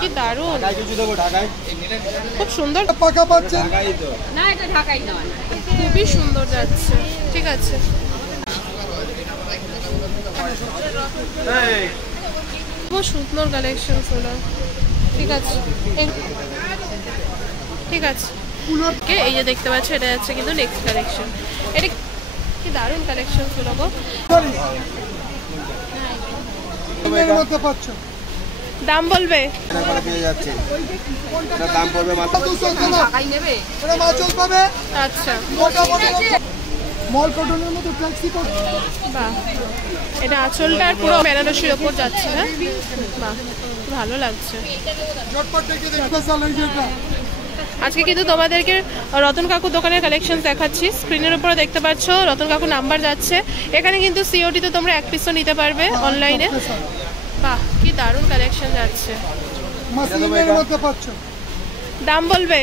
কি দারুণ, খুব সুন্দর, খুবই সুন্দর যাচ্ছে। ঠিক আছে, খুব সুন্দর কালেকশন গুলো। ঠিক আছে, ঠিক আছে। এই যে দেখতে পাচ্ছ, এটা যাচ্ছে কিন্তু নেক্সট কালেকশন। এটা কি দারুণ কালেকশন গুলো গো। দাম বলবে? আচ্ছা, বাহ, এটা আঁচলটা পুরো বেনারসির ওপর যাচ্ছে। হ্যাঁ, বাহ, ভালো লাগছে। আজকে কিন্তু তোমাদেরকে রতন কাকুর দোকানের কালেকশন দেখাচ্ছি। স্ক্রিনের উপরে দেখতে পাচ্ছ রতন কাকুর নাম্বার যাচ্ছে। এখানে কিন্তু সিওডি তে তোমরা 1 পিসও নিতে পারবে অনলাইনে। বাহ, কি দারুণ কালেকশন যাচ্ছে। দাম বলবে?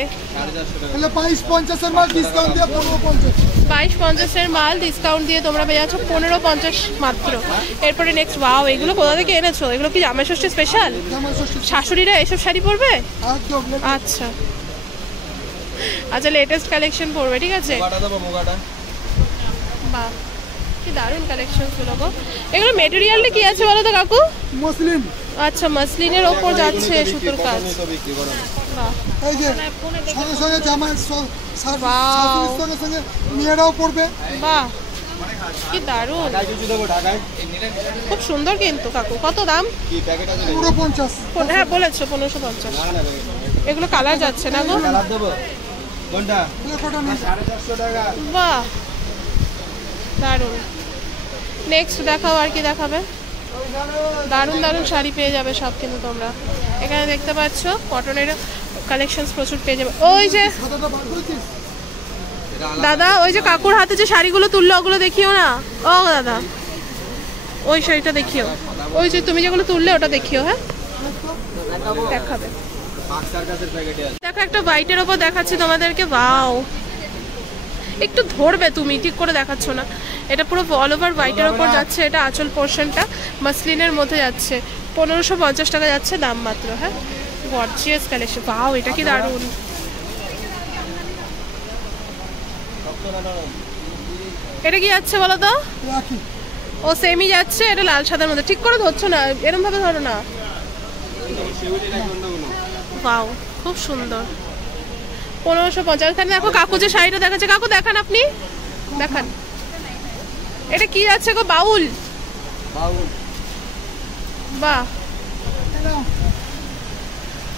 2250 এর মাল ডিসকাউন্ট দিয়ে 1550। 2250 এর মাল ডিসকাউন্ট দিয়ে তোমরা পেয়ে যাচ্ছ 1550 মাত্র। এরপরে নেক্সট, ওয়াও, এগুলো কোথা থেকে এনেছো? এগুলো কি জামাই ষষ্ঠী স্পেশাল? শাশুড়িরা এসব শাড়ি পরবে? আচ্ছা আচ্ছা, লেটেস্ট কালেকশন পরবে। ঠিক আছে, বাহ, কি দারুণ কালেকশন গুলো গো। এগুলো মেটেরিয়ালটা কি আছে বলো তো কাকু? মসলিন। আচ্ছা, মসলিনের ওপর যাচ্ছে সুতোর কাজ। বাহ, এই যে সঙ্গে সঙ্গে জামা সঙ্গে সঙ্গে মেয়েরাও পরবে। বাহ, কি দারুণ, খুব সুন্দর কিন্তু কাকু। কত দাম? 1550। হ্যাঁ বলেছো 1550। এগুলো কালার যাচ্ছে না গো? বাহ, দারুণ। নেক্সট দেখাও, আর কি দেখাবে? দারুণ দারুণ শাড়ি পেয়ে যাবে সব কিন্তু তোমরা। এখানে দেখতে পাচ্ছ কটনের কালেকশন প্রচুর পেয়ে যাবে। ওই যে দাদা, ওই যে কাকুর হাতে যে শাড়িগুলো তুললো ওগুলো দেখিও না। ও দাদা, ওই শাড়িটা দেখিও। ওই যে তুমি যেগুলো তুললে ওটা দেখিও। হ্যাঁ, দেখাবে। দেখো, একটা হোয়াইটের ওপর দেখাচ্ছি তোমাদেরকে। ওয়াও, একটু ধরবে তুমি, ঠিক করে দেখাচ্ছ না। এটা পুরো অল ওভার হোয়াইটের ওপর যাচ্ছে। এটা আঁচল পোর্শনটা মাসলিনের মধ্যে যাচ্ছে। 1550 টাকা যাচ্ছে দাম মাত্র। হ্যাঁ, গর্জিয়াস কালেকশন। ওয়াও, এটা কি দারুণ। এটা কি যাচ্ছে বলো তো? ও সেমি যাচ্ছে। এটা লাল সাদার মধ্যে। ঠিক করে ধরছো না, এরকম ভাবে ধরো না। ওয়াও, খুব সুন্দর। 1550। এখানে দেখো কাকু যে শাড়িটা দেখাচ্ছে। কাকু দেখান, আপনি দেখান। এটা কি যাচ্ছে গো? বাউল। বাহ,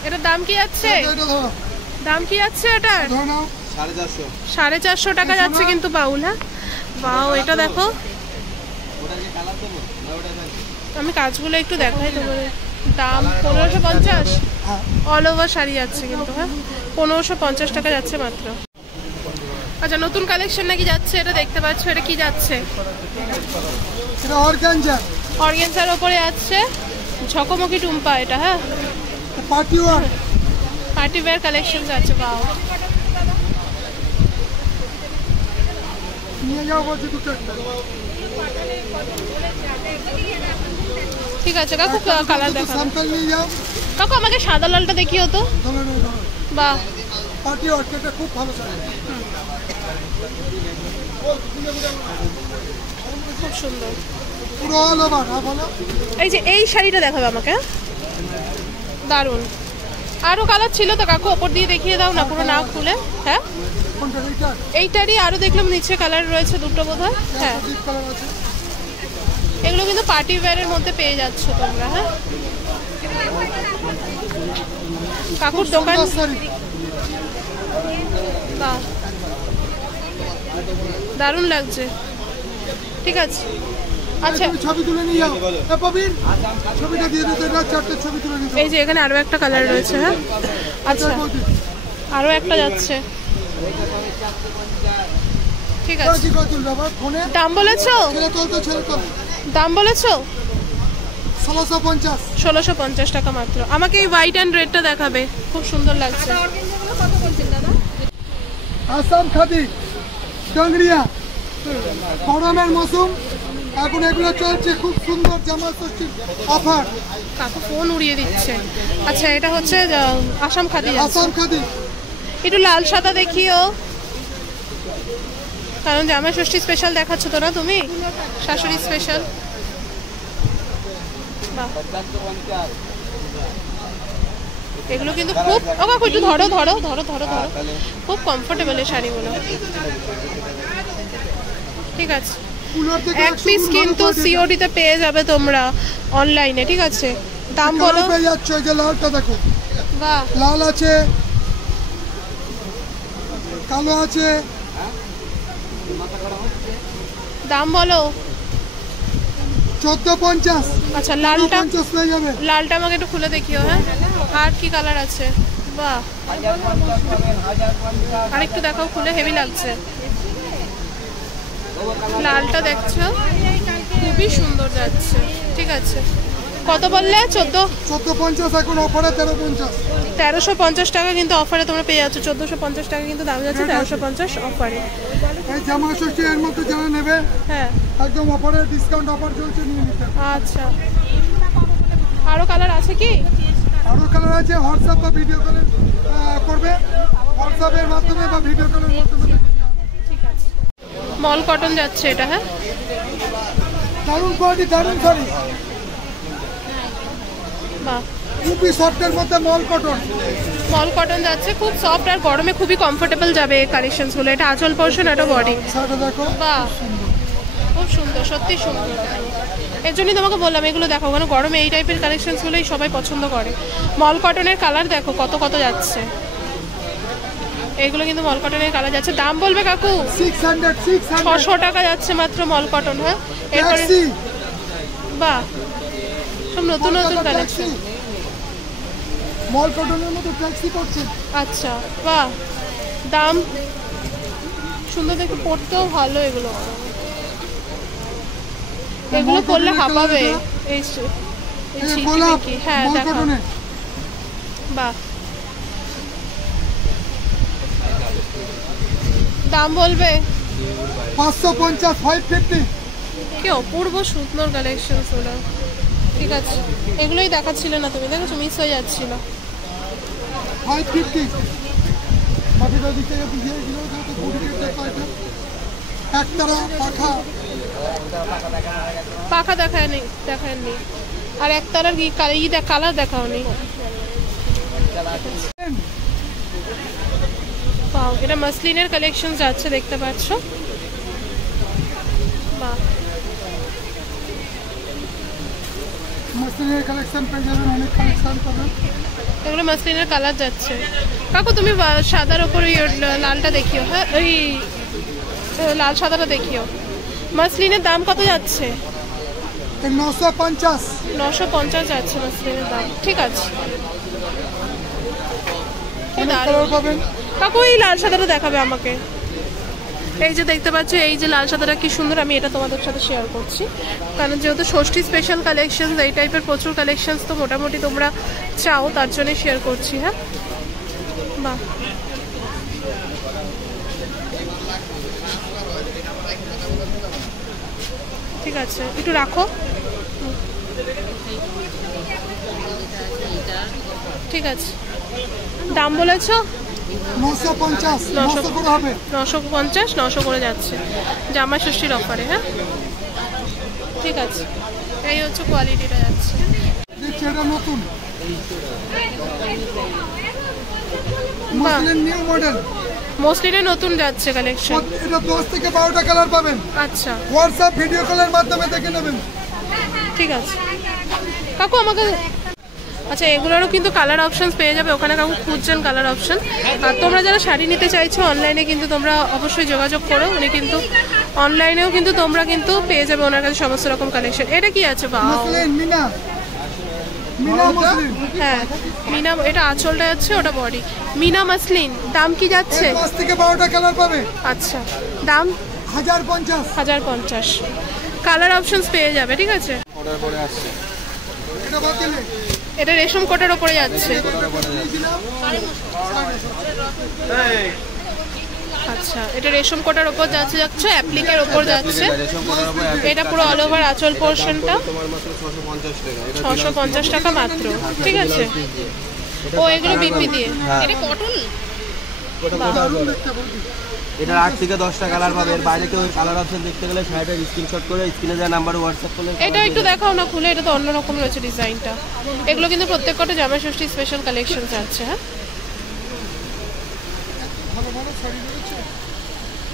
এটার দাম কি যাচ্ছে? দাম কি যাচ্ছে এটার? 450 টাকা যাচ্ছে কিন্তু বাউল। হ্যাঁ, বাও, এটা দেখো। আমি কাজগুলো একটু দেখাই তোমাদের। দাম 1550। অল ওভার শাড়ি যাচ্ছে কিন্তু। হ্যাঁ, 1550 টাকা যাচ্ছে মাত্র। আচ্ছা, নতুন কালেকশন নাকি যাচ্ছে, এটা দেখতে পাচ্ছ। এটা কি যাচ্ছে? অর্গানজার ওপরে যাচ্ছে ঝকমকি টুম্পা। এটা হ্যাঁ, পার্টি ওয়্যার কালেকশন যাচ্ছে। বাও, ঠিক আছে কাকু, কালার দেখো। কাকু আমাকে সাদা লালটা দেখিও তো। বাহ, খুব ভালো শাড়ি, খুব সুন্দর। এই যে এই শাড়িটা দেখাবে আমাকে। দারুণ। আরো কালার ছিল তো কাকু, ওপর দিয়ে দেখিয়ে দাও না, পুরো না খুলে। হ্যাঁ, এইটারই আরো দেখলাম নিচে কালার রয়েছে দুটো বোধহয়। হ্যাঁ, এগুলো কিন্তু পার্টি ওয়্যারের মধ্যে পেয়ে যাচ্ছ তোমরা। হ্যাঁ, কাকুর দোকান। দারুণ লাগছে। ঠিক আছে, আচ্ছা, ছবি তুলে নিয়ে যাও। ছবিটা দিয়ে দিতে, চারটে ছবি তুলে নিতে। এই যে এখানে আরো একটা কালার রয়েছে। হ্যাঁ, আচ্ছা, আরো একটা যাচ্ছে। ঠিক আছে, দাম বলেছো? দাম বলেছো? 1650 টাকা মাত্র। আমাকে এই হোয়াইট অ্যান্ড রেডটা দেখাবে, খুব সুন্দর লাগছে। আসাম খাদি ডাংরিয়া, গরমের মৌসুম, এখন এগুলো চলছে খুব সুন্দর জামা ষষ্ঠীর অফার। কাকু ফোন উড়িয়ে দিচ্ছে। আচ্ছা এটা হচ্ছে আসাম খাদি যাচ্ছে। আসাম খাদি। একটু লাল সাদা দেখিও, কারণ জামাই ষষ্ঠী স্পেশাল দেখাচ্ছ তো না তুমি, শাশুড়ি স্পেশাল। এগুলো কিন্তু খুব, ও কাকু একটু ধরো ধরো ধরো ধরো ধরো, খুব কমফোর্টেবল এই শাড়িগুলো। ঠিক আছে, এক পিস কিন্তু সিওডি তে পেয়ে যাবে তোমরা অনলাইনে। ঠিক আছে, দাম বলো। পেয়ে যাচ্ছ, এই যে লালটা দেখো, বাহ, লাল আছে, কালো আছে। দাম বলো। 1450। আচ্ছা লালটা, 50 পেয়ে যাবে। লালটা আমাকে একটু খুলে দেখিও। হ্যাঁ, আর কি কালার আছে? বাহ, আর একটু দেখাও খুলে, হেভি লাগছে। লালটা দেখছো, খুবই সুন্দর যাচ্ছে। ঠিক আছে, কত বললে? 1450 এখন অফারে 1350। 1350 টাকা কিন্তু অফারে তোমরা পেয়ে যাচ্ছ। 1450 টাকা কিন্তু দাম যাচ্ছে, 1350 অফারে। এই জামা ষষ্ঠী এর মধ্যে যারা নেবে, হ্যাঁ একদম অফারে, ডিসকাউন্ট অফার চলছে, নিয়ে নিতে। আচ্ছা, আরো কালার আছে কি? আরো কালার আছে, হোয়াটসঅ্যাপ বা ভিডিও কলে করবে, হোয়াটসঅ্যাপের মাধ্যমে বা ভিডিও কলের মাধ্যমে। ঠিক আছে, মল কটন যাচ্ছে এটা। হ্যাঁ, দারুণ কোয়ালিটি, দারুণ শাড়ি। বাহ, খুবই সফটের মধ্যে মল কটন। মল কটন যাচ্ছে, খুব সফট আর গরমে খুবই কমফোর্টেবল যাবে এই কালেকশনস গুলো। এটা আঁচল পোর্শন, এটা বডি। শাড়িটা দেখো, বাহ, খুব সুন্দর, সত্যি সুন্দর। এর জন্যই তোমাকে বললাম এগুলো দেখো, কারণ গরমে এই টাইপের কালেকশনস গুলোই সবাই পছন্দ করে। মল কটনের কালার দেখো কত কত যাচ্ছে। এইগুলো কিন্তু মল কটনের কালার যাচ্ছে। দাম বলবে কাকু? 600। 600 টাকা যাচ্ছে মাত্র মল কটন। হ্যাঁ, এরপরে বাহ, সব নতুন নতুন কালেকশন। মল কটনের মতো ট্যাক্সি করছে। আচ্ছা, বাহ, দাম সুন্দর, দেখে পড়তেও ভালো। এগুলো এগুলো পরলে হাঁপাবে। এই গোলাপ, হ্যাঁ মল দেখো, কটনে। বাহ, দাম বলবে? 550, 550। কি অপূর্ব সুন্দর কালেকশন গুলো। ঠিক আছে, এগুলোই দেখাচ্ছিলে না তুমি, দেখেছো মিস হয়ে যাচ্ছিল। 550। বাকিটা দিকে দিয়ে দিলো, তো কুড়িয়ে দেখো এটা। একতারা পাখা, পাখা দেখায়নি, দেখায়নি। আর একতারার কি কালার দেখাওনি। পাও, এটা মাসলিনের কালেকশন যাচ্ছে, দেখতে পাচ্ছ। বাহ, মাসলিনের কালেকশন পেয়ে যাবেন, অনেক কালেকশন পাবেন। এগুলো মাসলিনের কালার যাচ্ছে। কাকু তুমি সাদার ওপর ওই লালটা দেখিও। হ্যাঁ, ওই লাল সাদাটা দেখিও। মাসলিনের দাম কত যাচ্ছে? 950। 950 যাচ্ছে মাসলিনের দাম। ঠিক আছে, কাকু এই লাল সাদাটা দেখাবে আমাকে। এই যে দেখতে পাচ্ছ, এই যে লাল সাদাটা কি সুন্দর। আমি এটা তোমাদের সাথে শেয়ার করছি, কারণ যেহেতু ষষ্ঠী স্পেশাল কালেকশন, এই টাইপের প্রচুর কালেকশন তো মোটামুটি তোমরা চাও, তার জন্য শেয়ার করছি। হ্যাঁ, বাহ, ঠিক আছে, একটু রাখো। ঠিক আছে, দাম বলেছো? 950। 900 করে হবে। 950, 900 করে যাচ্ছে জামা ষষ্ঠীর অফারে। হ্যাঁ, ঠিক আছে, এই হচ্ছে কোয়ালিটিটা যাচ্ছে। এটা নতুন মসলিন, নিউ মডেল। মসলিনের নতুন যাচ্ছে কালেকশন। এটা 10 থেকে 12টা কালার পাবেন। আচ্ছা, হোয়াটসঅ্যাপ ভিডিও কলের মাধ্যমে দেখে নেবেন। ঠিক আছে কাকু, আমাকে আচ্ছা এগুলোরও কিন্তু কালার অপশনস পেয়ে যাবে ওখানে। কাকু খুঁজছেন কালার অপশন। আর তোমরা যারা শাড়ি নিতে চাইছো অনলাইনে কিন্তু তোমরা অবশ্যই যোগাযোগ করো। উনি কিন্তু অনলাইনেও কিন্তু তোমরা কিন্তু পেয়ে যাবে ওনার কাছে সমস্ত রকম কালেকশন। এটা কি আছে? বাহ, মিনা, হ্যাঁ মিনা, এটা আঁচলটা যাচ্ছে, ওটা বডি। মিনা মাসলিন, দাম কি যাচ্ছে? 10 থেকে 12টা কালার পাবে। আচ্ছা, দাম 1050। 1050 কালার অপশনস পেয়ে যাবে। ঠিক আছে, এটা রেশম কোটার ওপরে যাচ্ছে। আচ্ছা, এটা রেশম কোটার উপর যাচ্ছে অ্যাপ্লিকের উপর যাচ্ছে। রেশম কোটার উপর এটা পুরো অল ওভার আঁচল পোর্শনটা তোমার মাত্র 650 টাকা। এটা 650 টাকা মাত্র, ঠিক আছে। ও এগুলো বিপি দিয়ে, হ্যাঁ। এটা কটন। এটা 8 থেকে 10টা কালার পাবে। এর বাইরে কেউ কালার অপশন দেখতে গেলে শার্টের স্ক্রিনশট করে স্ক্রিনে দেওয়া নাম্বারে হোয়াটসঅ্যাপ করলে। এটা একটু দেখাও না খুলে, এটা তো অন্যরকম রয়েছে ডিজাইনটা। এগুলো কিন্তু প্রত্যেক কটা জামাই ষষ্ঠী স্পেশাল কালেকশন যাচ্ছে। হ্যাঁ,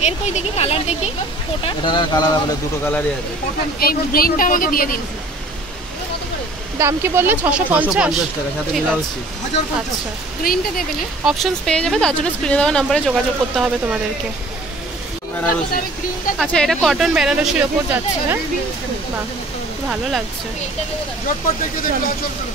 এর কই দেখি কালার দেখি কোটা। এটার কালার আমাদের দুটো কালারই আছে। এই গ্রিনটা আমাকে দিয়ে দিন। দাম কি বললে? 650 টাকা, সাথে ঠিক ব্লাউজ আছে। পিস। আচ্ছা, গ্রিনটা দেবে না? অপশনস পেয়ে যাবে, তার জন্য স্ক্রিনে দেওয়া নাম্বারে যোগাযোগ করতে হবে তোমাদেরকে। বেনারসি। আচ্ছা, এটা কটন বেনারসির ওপর যাচ্ছে। হ্যাঁ, বাহ, ভালো লাগছে। ঝটপট দেখে দেখো আঁচল করে।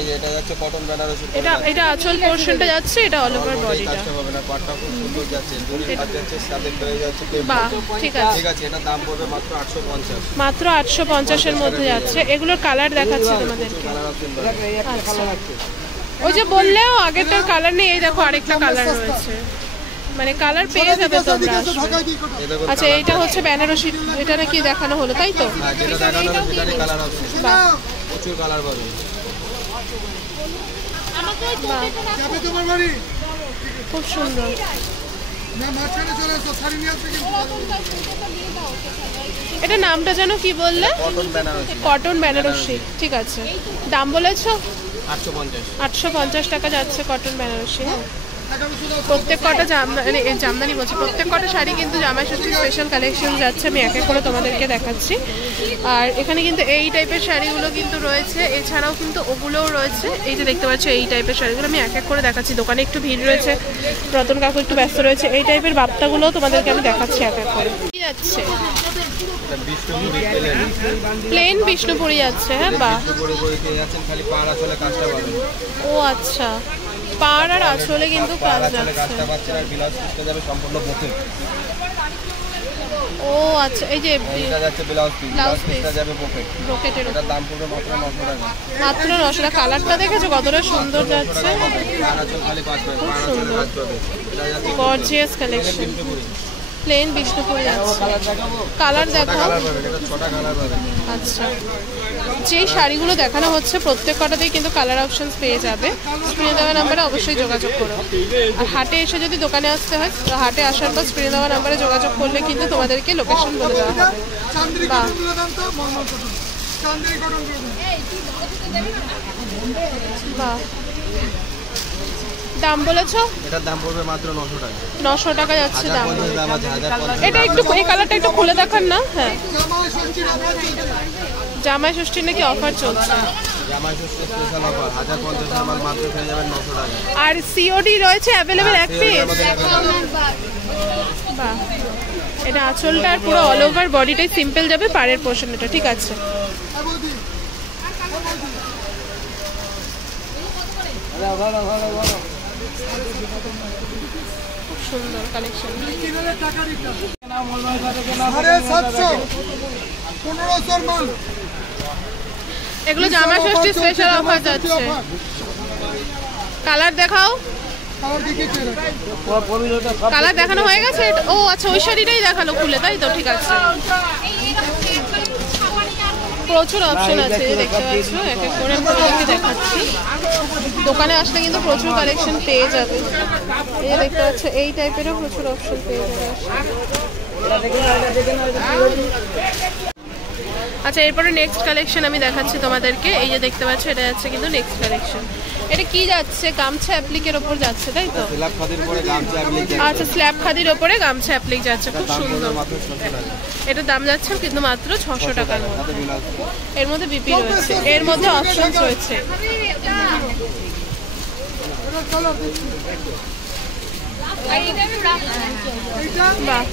এই যে এটা যাচ্ছে কটন বেনারসি। এটা আঁচল পোর্শনটা যাচ্ছে, এটা অল ওভার বডিটা। কাজটা হবে না, পাটটা খুব সুন্দর যাচ্ছে। দুটো কাজ যাচ্ছে, সাথে হয়ে যাচ্ছে পেপার। বাহ, ঠিক আছে। ঠিক আছে, এটা দাম পড়বে মাত্র 850। মাত্র 850 এর মধ্যে যাচ্ছে। এগুলোর কালার দেখাচ্ছি তোমাদেরকে। কালার অপশন আচ্ছা, ওই যে বললেও আগেরটার কালার নেই, এই দেখো আরেকটা কালার রয়েছে, মানে কালার পেয়ে যাবে তোমরা আসলে। ঢাকায় দিয়ে কোটা। এই দেখো। আচ্ছা, এটা হচ্ছে বেনারসি, এটা নাকি দেখানো হলো, তাই তো? হ্যাঁ, যেটা দেখানো হলো সেটারই কালার অপশন। বাহ, প্রচুর কালার পাবে। যাবে তোমার বাড়ি? খুব সুন্দর। না, মাঝখানে চলে আসো, শাড়ি নিয়ে আসবে কিন্তু। এটা নামটা যেন কি বললে? কটন বেনারসি কটন বেনারসি, ঠিক আছে। দাম বলেছো? 850। 850 টাকা যাচ্ছে কটন বেনারসি। হ্যাঁ, 1100 দাও। প্রত্যেক কটা জামদানি বলছি, প্রত্যেক কটা শাড়ি কিন্তু জামাই ষষ্ঠী স্পেশাল কালেকশন যাচ্ছে। আমি এক এক করে তোমাদেরকে দেখাচ্ছি। আর এখানে কিন্তু এই টাইপের শাড়িগুলো কিন্তু রয়েছে, এছাড়াও কিন্তু ওগুলোও রয়েছে। এই যে দেখতে পাচ্ছ এই টাইপের শাড়িগুলো আমি এক এক করে দেখাচ্ছি। দোকানে একটু ভিড় রয়েছে, রতন কাকু একটু ব্যস্ত রয়েছে। এই টাইপের বাপ্তাগুলোও তোমাদেরকে আমি দেখাচ্ছি এক এক করে। কি যাচ্ছে? এটা বিষ্ণুপুরি প্লেন। প্লেন বিষ্ণুপুরি যাচ্ছে। হ্যাঁ, বাহ, বিষ্ণুপুরি বইতে যাচ্ছেন, খালি পাড় আসলে কাজটা পাবেন। ও আচ্ছা, পাড় আর আঁচলে কিন্তু কাজ পাড় আসলে যাচ্ছে। কাজটা পাচ্ছেন, আর ব্লাউজ পিসটা যাবে সম্পূর্ণ বোতে। ও আচ্ছা, এই যে এটা যাচ্ছে ব্লাউজ পিস, ব্লাউজ পিসটা যাবে বোতে। রকেটের এটার দাম পড়বে মাত্র 900 টাকা। মাত্র 900 টাকা। কালারটা দেখেছো কতটা সুন্দর যাচ্ছে? পাড় আসলে খালি কাজ পাবে, পাড় আসলে কাজ পাবে। এটা যাচ্ছে gorgeous collection. Bishnupuri. Plain Bishnupuri যাচ্ছে। কালার দেখাও। কালার পাবে, এটা 6টা কালার পাবে। আচ্ছা, যে শাড়িগুলো দেখানো হচ্ছে প্রত্যেক কটাতেই কিন্তু কালার অপশনস পেয়ে যাবে। স্ক্রিনে দেওয়া নাম্বারে অবশ্যই যোগাযোগ করো। আর হাটে এসে যদি দোকানে আসতে হয়, হাটে আসার পর স্ক্রিনে দেওয়া নাম্বারে যোগাযোগ করলে কিন্তু তোমাদেরকে লোকেশন বলে দেওয়া হবে। চান্দ্রি বাহ। কটন গুলো দাম তো, মলমল কটন। চান্দ্রি কটন গুলো দাম। বাহ, দাম বলেছো? এটার দাম পড়বে মাত্র 900 টাকা। 900 টাকা যাচ্ছে দাম। 1050 দাম আছে, 1050। এটা একটু, এই কালারটা একটু খুলে দেখান না। হ্যাঁ, জামাই ষষ্ঠীর অফার চলছে। জামাই ষষ্ঠীর নাকি অফার চলছে। জামাই ষষ্ঠী স্পেশাল অফার 1050 এর মাল মাত্র পেয়ে যাবেন 900 টাকা। আর সিওডি রয়েছে অ্যাভেলেবেল এক পিস। বাহ, এটা আঁচলটা আর পুরো অল ওভার বডিটাই সিম্পল যাবে, পাড়ের পোর্শন এটা, ঠিক আছে। হ্যাঁ বৌদি। খুব সুন্দর কালেকশন। কিভাবে টাকা দিতে হবে? 750, 1500 মাল। এগুলো জামাই ষষ্ঠী স্পেশাল অফার যাচ্ছে। কালার দেখাও। কালার দেখিয়েছে এরা। কালার দেখানো হয়ে গেছে? ও আচ্ছা, ওই শাড়িটাই দেখালো খুলে, তাই তো? ঠিক আছে। প্রচুর অপশন আছে, এই দেখতে পাচ্ছ। এক এক করে আমি তোমাদেরকে দেখাচ্ছি। দোকানে আসলে কিন্তু প্রচুর কালেকশন পেয়ে যাবে। এই দেখতে পাচ্ছ, এই টাইপেরও প্রচুর অপশন পেয়ে যাবে। আচ্ছা, এরপরে নেক্সট কালেকশন আমি দেখাচ্ছি তোমাদেরকে। এই যে দেখতে পাচ্ছ, এটা যাচ্ছে কিন্তু নেক্সট কালেকশন। এটা কি যাচ্ছে? গামছা অ্যাপ্লিকের ওপর যাচ্ছে, তাই তো? স্ল্যাব খাদির পরে গামছা অ্যাপ্লিক। আচ্ছা, স্ল্যাব খাদির ওপরে গামছা অ্যাপ্লিক যাচ্ছে, খুব সুন্দর। মাত্র 600 টাকা। এটার দাম যাচ্ছে কিন্তু মাত্র 600 টাকার মধ্যে। সাথে ব্লাউজ পিস। এর মধ্যে বিপি রয়েছে, এর মধ্যে অপশনস রয়েছে। এটার কালার দেখছি। এইটা বাহ,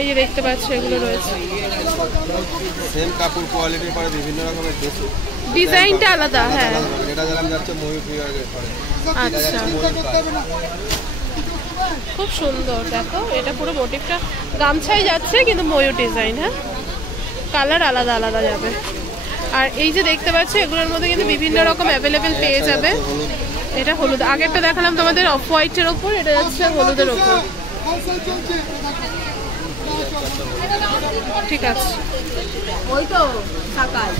এই যে দেখতে পাচ্ছ এগুলো রয়েছে। সেম কাপড় কোয়ালিটির পরে বিভিন্ন রকমের ডিজাইনটা আলাদা। হ্যাঁ, এটা দিলাম যাচ্ছে ময়ূর পিওরের পরে। আচ্ছা, চিন্তা করতে হবে না। খুব সুন্দর। দেখো, এটা পুরো মোটিভটা গামছাই যাচ্ছে কিন্তু ময়ূর ডিজাইন। হ্যাঁ, কালার আলাদা আলাদা যাবে। আর এই যে দেখতে পাচ্ছ, এগুলোর মধ্যে কিন্তু বিভিন্ন রকম অ্যাভেলেবেল পেয়ে যাবে। এটা হলুদ, আগেরটা দেখালাম তোমাদের অফ হোয়াইটের ওপর, এটা যাচ্ছে হলুদের ওপর। হোলসেল চলছে। ঠিক আছে, ওই তো সকাল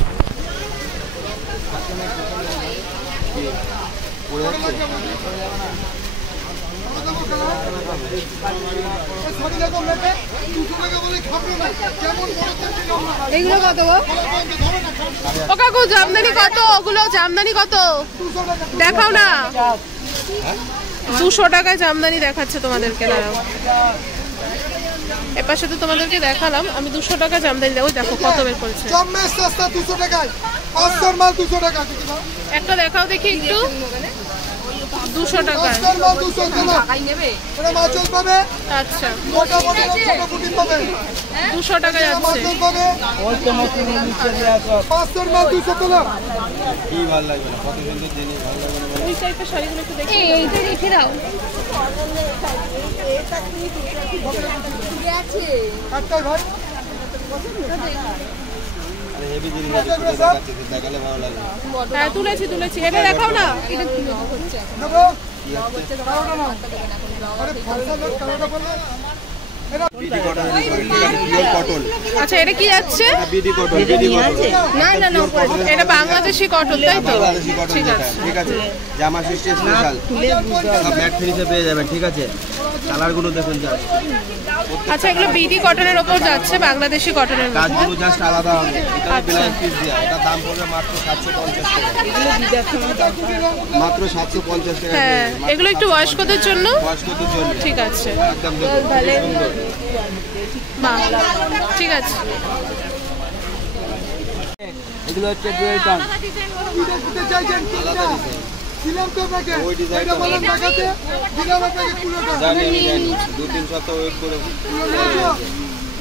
এগুলো কত গো? ও কাকু জামদানি কত? ওগুলো জামদানি কত দেখাও না। 200 টাকায় জামদানি দেখাচ্ছে তোমাদেরকে, দাঁড়াও। এপাশে তো তোমাদেরকে দেখালাম আমি 200 টাকা জামদানি, দেখো দেখো কত বের করেছে। জম্মের সস্তা 200 টাকায়, 500 মাল 200 টাকা। একটা দেখাও দেখি একটু, 200 টাকায়। 500 মাল 200 টাকা। টাকাই নেবে। এটা মাছল পাবে, আচ্ছা, মোটা মোটা ছোট পুটি পাবে। 200 টাকা যাচ্ছে। মাছল পাবে, 500 মাল 200 টাকা। কি ভালো লাগবে না, কত সুন্দর জিনিস, ভালো লাগবে না? ওই টাইপের শাড়িগুলো একটু দেখি। এইটা রেখে দাও। একটাই ভাই, আরে হেভি জিনিস আছে, খুলে দেখাচ্ছি, দেখালে ভালো লাগবে। হ্যাঁ তুলেছি তুলেছি, এটা দেখাও না। নেবো? কালোটা নাও। আরে ফলসালের কালোটা বললে? BD cotton, pure cotton. আচ্ছা, এটা কি যাচ্ছে? BD cotton, BD cotton. না না না, এটা বাংলাদেশি কটন তাই তো? বাংলাদেশি কটন ঠিক যেটা, আছে। ঠিক আছে। জামা সিস্টেম স্পেশাল, সব ম্যাট ফিনিশে পেয়ে যাবেন, ঠিক আছে। কালারগুলো দেখুন জাস্ট, আচ্ছা, এগুলো বিডি কটনের ওপর যাচ্ছে, বাংলাদেশি কটনের মধ্যে। কাজগুলো জাস্ট আলাদা হবে। এটা আচ্ছা। ব্লাউজ পিস দেওয়া, এটা দাম পড়বে মাত্র 750 টাকা। মাত্র 750 টাকা। হ্যাঁ, এগুলো একটু বয়স্কদের জন্য। বয়স্কদের জন্য ঠিক আছে, একদম দেখুন, খুবই সুন্দর। বাহ, ঠিক আছে। এগুলো হচ্ছে ডুয়েল টান, দিতে চাইছেন কিনা? দিলাম তো আপনাকে। ওই ডিজাইন এটা বলেন দেখাতে, দিলাম আপনাকে কুলোটা। জানি আমি জানি, 2-3 সপ্তাহ ওয়েট করে।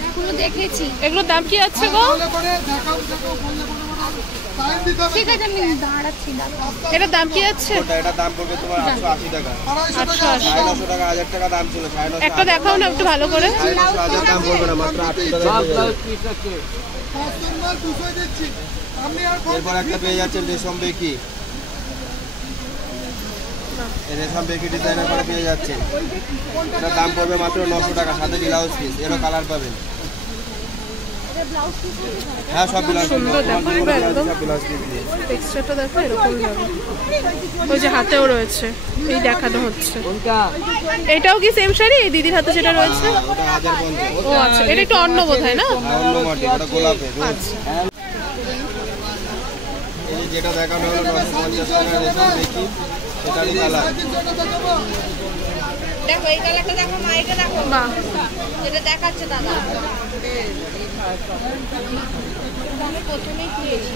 এগুলো দেখেছি। এগুলোর দাম কি আছে গো? বলে পরে দেখাও দেখাও বললে পরে টাইম দিতে হবে। ঠিক আছে, আমি দাঁড়াচ্ছি না। এটার দাম কি আছে? ওটা এটা দাম পড়বে তোমার 880 টাকা। 250 টাকা। 950 টাকা, 1000 টাকা দাম ছিল, 950 একটা দেখাও না একটু ভালো করে। 1000 দাম পড়বে না, মাত্র 800 টাকা পেয়ে যাবেন। 500 মাল 200 দিচ্ছি। আপনি আর কোন এরপর একটা পেয়ে যাচ্ছেন রেশম বেকি, এই রেশম বেকি ডিজাইনের পরে পেয়ে যাচ্ছেন। এটার দাম পড়বে মাত্র 900 টাকা, সাথে ব্লাউজ পিস, এরও কালার পাবেন। হ্যাঁ, সব ব্লাউজ পিস, সুন্দর দেখো, পুরো একদম সব ব্লাউজ পিস দিয়ে। টেক্সচারটা দেখো এরকম যাবে। ওই যে হাতেও রয়েছে, এই দেখানো হচ্ছে। এটাও কি সেম শাড়ি? এই দিদির হাতে যেটা রয়েছে? ওটা 1050। ও আচ্ছা, এটা একটু অন্য বোধহয় না? হ্যাঁ, অন্য মডেল, ওটা গোলাপের রোজ। আচ্ছা, এই যে যেটা দেখানো হলো 950 টাকা রেশম বেকি, সেটারই কালার। দেখো এই কালারটা দেখো, মা এটা দেখো। বাহ, এটা দেখাচ্ছে দাদা। আমি প্রথমেই খুলেছি।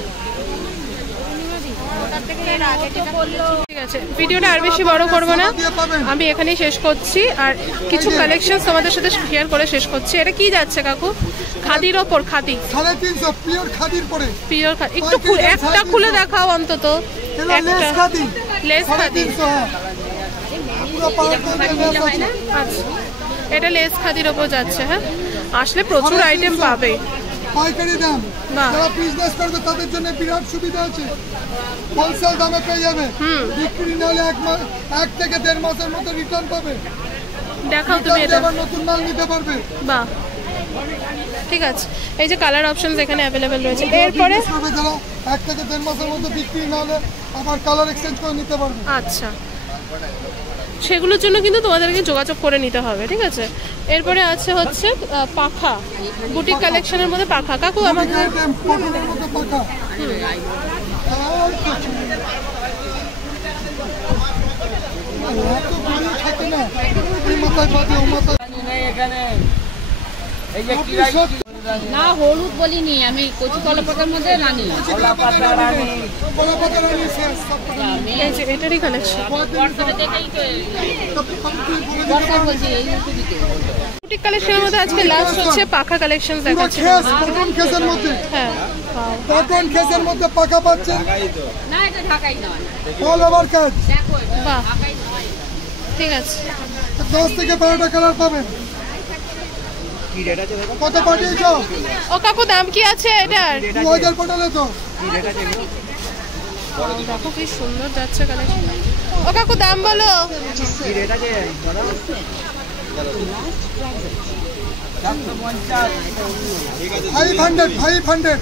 ওটার থেকে এর আগে যেটা বললো। ঠিক আছে, ভিডিওটা আর বেশি বড় করবো না, দিয়ে পাবেন? আমি এখানেই শেষ করছি। আর কিছু কালেকশন তোমাদের সাথে শেয়ার করে শেষ করছি। এটা কি যাচ্ছে কাকু? খাদির ওপর, খাদি 350 পিওর খাদির পরে। পিওর খাদি। একটু একটা খুলে দেখাও অন্তত। এটা লেস খাদি। লেস খাদি। 350, হ্যাঁ। পুরো পাওয়ার লেস আছে। আচ্ছা, এটা লেস খাদির ওপর যাচ্ছে। হ্যাঁ, আসলে প্রচুর আইটেম পাবে। পাইকারি দাম। বাহ। যারা বিজনেস করবে তাদের জন্য বিরাট সুবিধা আছে। হোলসেল দামে পেয়ে যাবে। বিক্রি না হলে 1 থেকে 1.5 মাসের মধ্যে রিটার্ন পাবে। দেখাও তুমি এটা। আবার নতুন মাল নিতে পারবে। বাহ, ঠিক আছে। এই যে কালার অপশনস এখানে অ্যাভেলেবেল রয়েছে। এরপরে বিজনেস করবে যারা 1 থেকে 1.5 মাসের মধ্যে বিক্রি না হলে আবার কালার এক্সচেঞ্জ করে নিতে পারবে। আচ্ছা, সেগুলোর জন্য কিন্তু তোমাদেরকে যোগাযোগ করে নিতে হবে, ঠিক আছে। এরপরে আছে হচ্ছে পাখা, বুটিক কালেকশনের মধ্যে পাখা। কাকু আমাদের আইটেম কটনের মধ্যে পাকা। এত ভালো থাকে না। এই মাথায় বাদে ও মাথায়। না, হলুদ বলিনি আমি, কচি কলা পাতার মধ্যে রানী। কলা পাতা রানী শেষ, সব পাতা। এই যে এটারই কালেকশন। বর্ষাটা দেখেই তো বর্ষা বলছি এই দিকে। বুটিক কালেকশনের মধ্যে আজকে লাস্ট হচ্ছে পাখা কালেকশন দেখাচ্ছি। খেস, কটন খেসের মধ্যে। হ্যাঁ, কটন খেসের মধ্যে পাকা পাচ্ছেন। না, এটা ঢাকাই নয়। অল ওভার কাজ। দেখো বাহ, ঢাকাই নয়। ঠিক আছে। 10 থেকে 12টা কালার পাবেন। কত পাঠিয়েছ? ও কাকু দাম কি আছে এটার? 2000 পাঠালে তো। দেখো কি সুন্দর যাচ্ছে কালেকশন। ও কাকু দাম বলো। ফাইভ হান্ড্রেড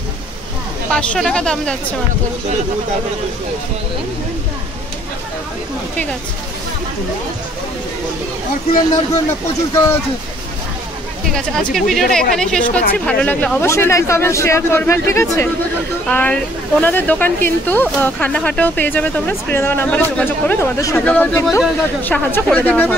500 টাকা দাম যাচ্ছে মাত্র। ঠিক আছে নারকুলের না প্রচুর কালার আছে। ঠিক আছে, আজকের ভিডিওটা এখানে শেষ করছি। ভালো লাগলে অবশ্যই লাইক কমেন্ট শেয়ার করবেন, ঠিক আছে? আর ওনাদের দোকান কিন্তু খান্ডাহাটেও পেয়ে যাবে তোমরা। স্ক্রিনে দেওয়া নাম্বারে যোগাযোগ করে তোমাদের সব রকম কিন্তু সাহায্য করে দেওয়া হবে।